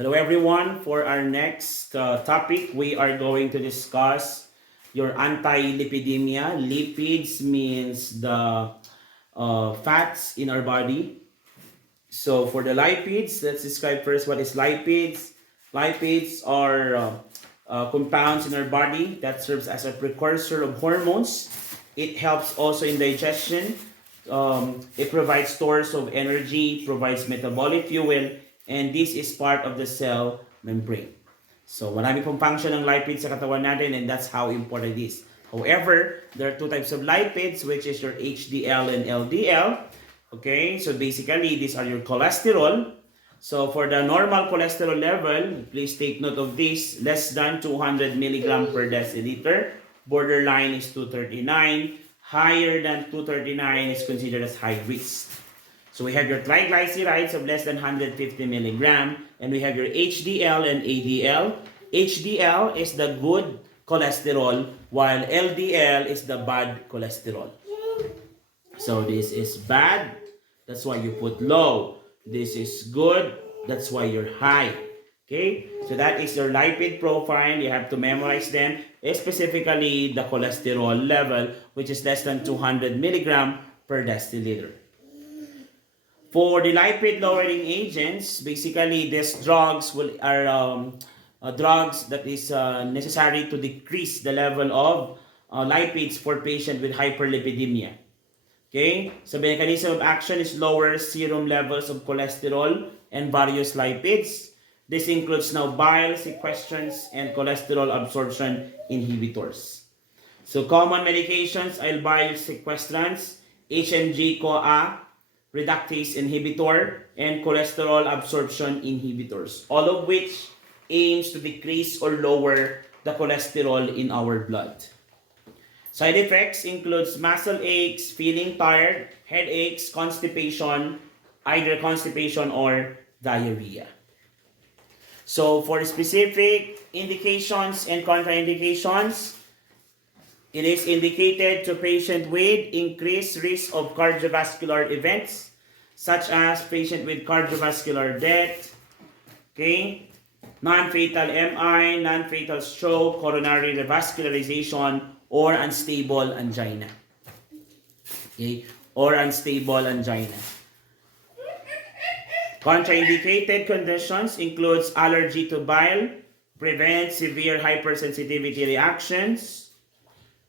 Hello everyone. For our next topic, we are going to discuss your anti-lipidemia. Lipids means the fats in our body. So for the lipids, let's describe first what is lipids. Lipids are compounds in our body that serves as a precursor of hormones. It helps also in digestion. It provides stores of energy, provides metabolic fuel, and this is part of the cell membrane. So marami pong function ng lipids sa katawan natin, and that's how important it is. However, there are two types of lipids, which is your HDL and LDL. Okay, so basically these are your cholesterol. So for the normal cholesterol level, please take note of this, less than 200 milligram per deciliter. Borderline is 239. Higher than 239 is considered as high risk. So we have your triglycerides of less than 150 milligram, and we have your HDL and ADL. HDL is the good cholesterol, while LDL is the bad cholesterol. So this is bad, that's why you put low. This is good, that's why you're high. Okay, so that is your lipid profile. You have to memorize them, specifically the cholesterol level, which is less than 200 milligram per deciliter. For the lipid lowering agents, basically these drugs are drugs that is necessary to decrease the level of lipids for patient with hyperlipidemia. Okay, so the mechanism of action is lower serum levels of cholesterol and various lipids. This includes now bile sequestrants and cholesterol absorption inhibitors. So common medications are bile sequestrants, HMG-CoA reductase inhibitor, and cholesterol absorption inhibitors, all of which aims to decrease or lower the cholesterol in our blood. Side effects includes muscle aches, feeling tired, headaches, constipation, either constipation or diarrhea. So for specific indications and contraindications, it is indicated to patient with increased risk of cardiovascular events, such as patient with cardiovascular death, okay, non-fatal MI, non-fatal stroke, coronary revascularization, or unstable angina. Okay, or unstable angina. Contraindicated conditions includes allergy to bile, prevent severe hypersensitivity reactions,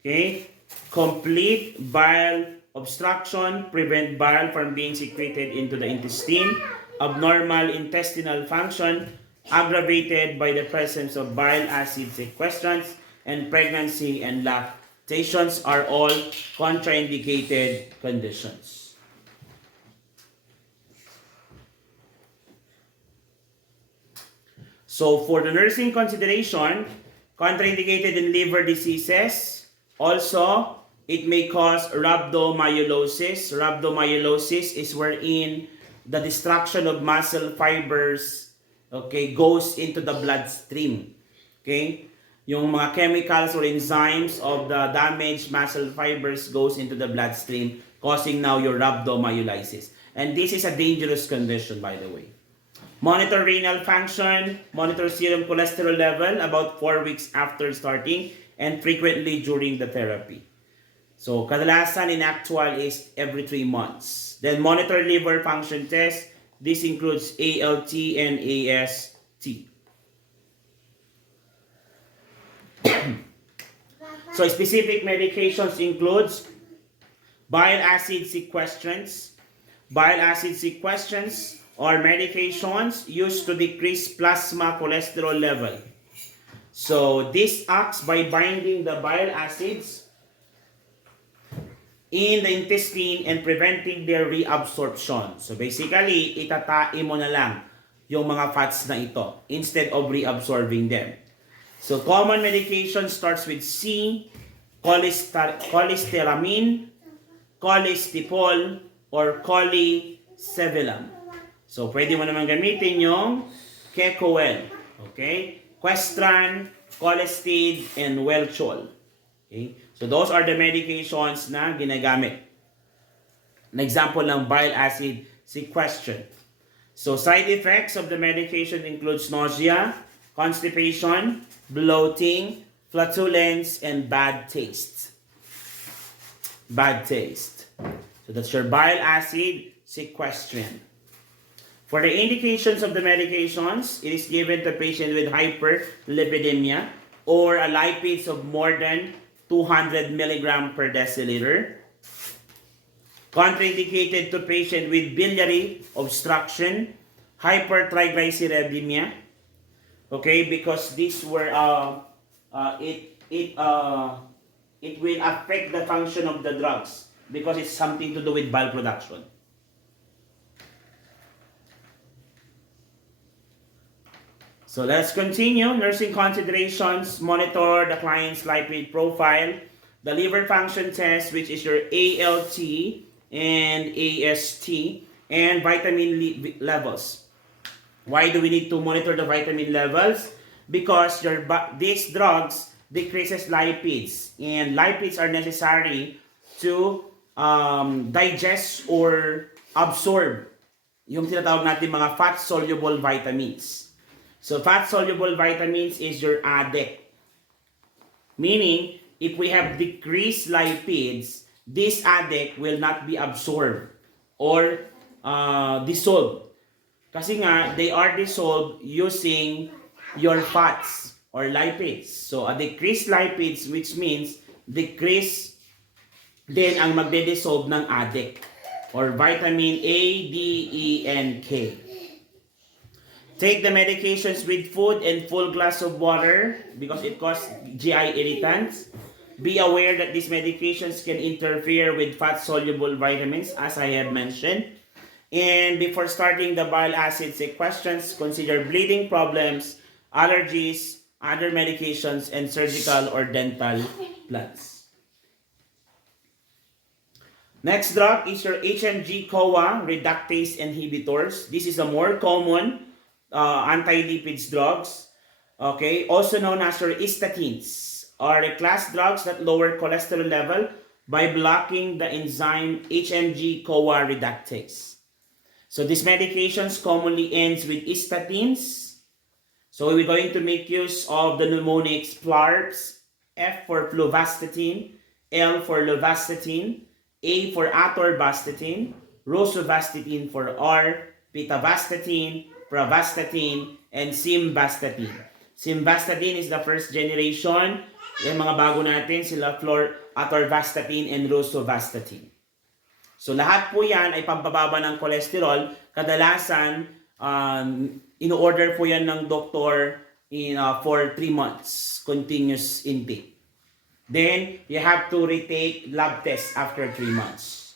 okay, complete bile obstruction, prevent bile from being secreted into the intestine, abnormal intestinal function, aggravated by the presence of bile acid sequestrants, and pregnancy and lactations are all contraindicated conditions. So for the nursing consideration, contraindicated in liver diseases. Also, it may cause rhabdomyolysis. Rhabdomyolysis is wherein the destruction of muscle fibers, okay, goes into the bloodstream. Okay? Yung mga chemicals or enzymes of the damaged muscle fibers goes into the bloodstream, causing now your rhabdomyolysis. And this is a dangerous condition, by the way. Monitor renal function, monitor serum cholesterol level about 4 weeks after starting, and frequently during the therapy. So, kadalasan in actual is every 3 months. Then monitor liver function test. This includes ALT and AST. So, specific medications includes bile acid sequestrants. Bile acid sequestrants or medications used to decrease plasma cholesterol level. So this acts by binding the bile acids in the intestine and preventing their reabsorption. So basically, itatain mo na lang yung mga fats na ito instead of reabsorbing them. So common medication starts with C, cholestyramine, cholecystipol, or choline. So, pwede mo naman gamitin yung Kecoel, okay? Questran, Colestid, and Welchol. Okay? So, those are the medications na ginagamit. An example ng bile acid sequestrant. So side effects of the medication includes nausea, constipation, bloating, flatulence, and bad taste. Bad taste. So that's your bile acid sequestration. For the indications of the medications, it is given to patient with hyperlipidemia or a lipids of more than 200 milligram per deciliter. Contraindicated to patient with biliary obstruction, hypertriglyceridemia. Okay, because these were it will affect the function of the drugs because it's something to do with bile production. So let's continue. Nursing considerations, monitor the client's lipid profile, the liver function test, which is your ALT and AST, and vitamin levels. Why do we need to monitor the vitamin levels? Because these drugs decreases lipids, and lipids are necessary to digest or absorb yung tinatawag natin mga fat-soluble vitamins. So fat-soluble vitamins is your ADEC. Meaning, if we have decreased lipids, this ADEC will not be absorbed or dissolved. Kasi nga, they are dissolved using your fats or lipids. So, a decreased lipids, which means decrease din ang magde-dissolve ng ADEC or vitamin A, D, E, and K. Take the medications with food and full glass of water because it causes GI irritants. Be aware that these medications can interfere with fat-soluble vitamins, as I have mentioned. And before starting the bile acid questions, consider bleeding problems, allergies, other medications, and surgical or dental plans. Next drug is your HMG-CoA reductase inhibitors. This is a more common anti-lipids drugs, okay, also known as your statins, are the class drugs that lower cholesterol level by blocking the enzyme HMG-CoA reductase. So these medications commonly ends with statins. So we're going to make use of the mnemonics FLARPs, F for fluvastatin, L for lovastatin, A for atorvastatin, rosuvastatin for R, pitavastatin, pravastatin, and simvastatin. Simvastatin is the first generation. Yung mga bago natin, sila atorvastatin and rosuvastatin. So lahat po yan ay pampababa ng cholesterol. Kadalasan, in-order po yan ng doktor for 3 months, continuous intake. Then, you have to retake lab tests after 3 months.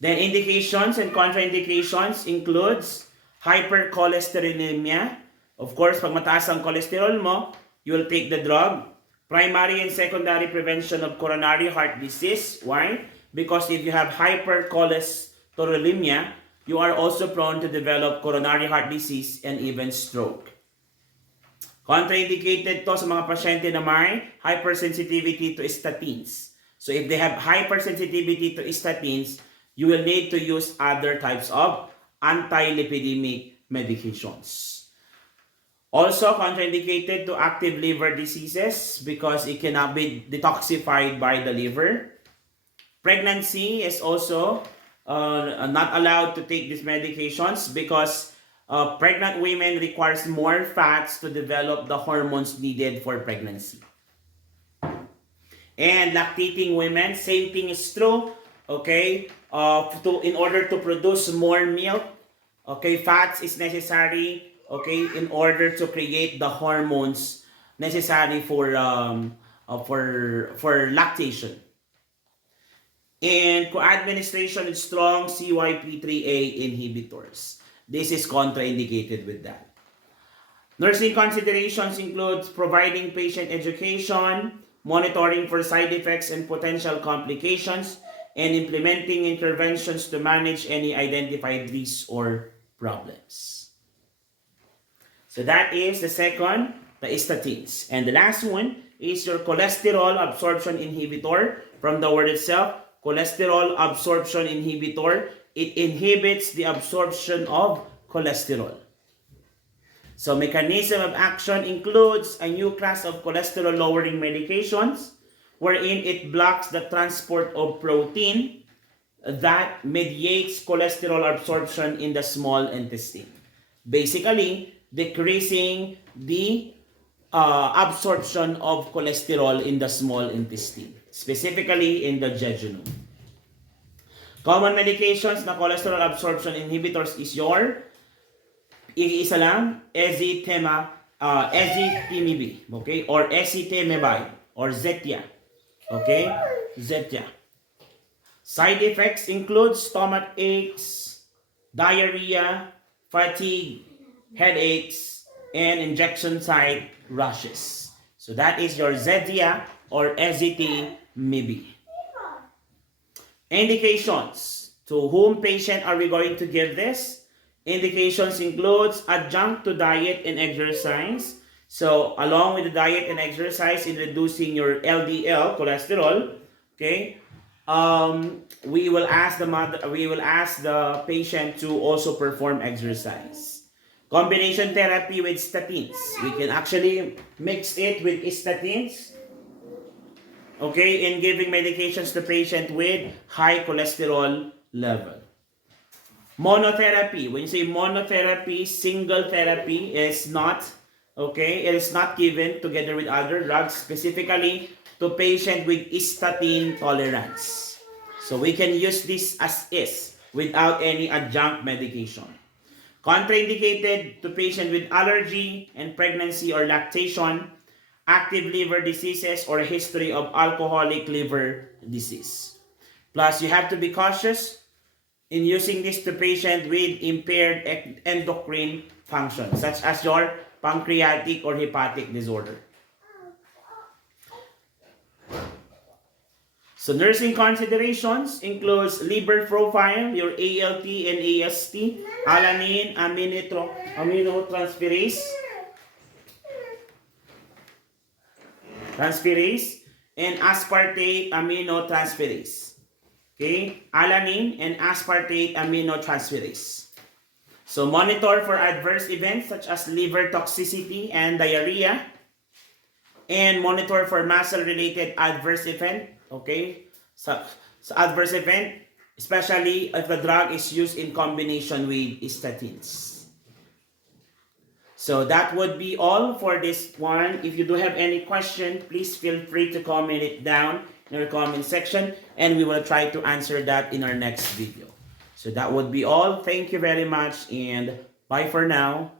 Then, indications and contraindications includes hypercholesterolemia. Of course, pag mataas ang cholesterol mo, you will take the drug. Primary and secondary prevention of coronary heart disease. Why? Because if you have hypercholesterolemia, you are also prone to develop coronary heart disease and even stroke. Contraindicated to sa mga pasyente na may hypersensitivity to statins. So if they have hypersensitivity to statins, you will need to use other types of anti-lipidemic medications. Also contraindicated to active liver diseases because it cannot be detoxified by the liver. Pregnancy is also not allowed to take these medications because pregnant women requires more fats to develop the hormones needed for pregnancy. And lactating women, same thing is true. Okay, in order to produce more milk, okay, fats is necessary. Okay, in order to create the hormones necessary for lactation. And co-administration of strong CYP3A inhibitors. This is contraindicated with that. Nursing considerations include providing patient education, monitoring for side effects and potential complications, and implementing interventions to manage any identified risks or problems. So that is the second, the statins. And the last one is your cholesterol absorption inhibitor. From the word itself, cholesterol absorption inhibitor it inhibits the absorption of cholesterol. So mechanism of action includes a new class of cholesterol-lowering medications wherein it blocks the transport of protein that mediates cholesterol absorption in the small intestine. Basically, decreasing the absorption of cholesterol in the small intestine, specifically in the jejunum. Common medications na cholesterol absorption inhibitors is your isa lang, ezetimibe, okay? Or ezetimibe, or Zetia, okay? Zetia. Side effects include stomach aches, diarrhea, fatigue, headaches, and injection site rashes. So that is your Zetia or ezetimibe. Indications. To whom patient are we going to give this? Indications includes adjunct to diet and exercise. So along with the diet and exercise in reducing your LDL cholesterol, okay, we will ask the patient to also perform exercise. Combination therapy with statins. We can actually mix it with statins, okay, in giving medications to patient with high cholesterol level. Monotherapy. When you say monotherapy, single therapy is not, okay, it is not given together with other drugs, specifically to patient with statin tolerance. So we can use this as is without any adjunct medication. Contraindicated to patient with allergy and pregnancy or lactation, active liver diseases, or history of alcoholic liver disease. Plus, you have to be cautious in using this to patient with impaired endocrine function, such as your pancreatic or hepatic disorder. So nursing considerations includes liver profile, your ALT and AST, alanine, aminotransferase, and aspartate aminotransferase. Okay, alanine and aspartate aminotransferase. So monitor for adverse events such as liver toxicity and diarrhea, and monitor for muscle-related adverse event. Okay, so adverse event, especially if the drug is used in combination with statins. So that would be all for this one. If you do have any question, please feel free to comment it down in our comment section, and we will try to answer that in our next video. So that would be all. Thank you very much, and bye for now.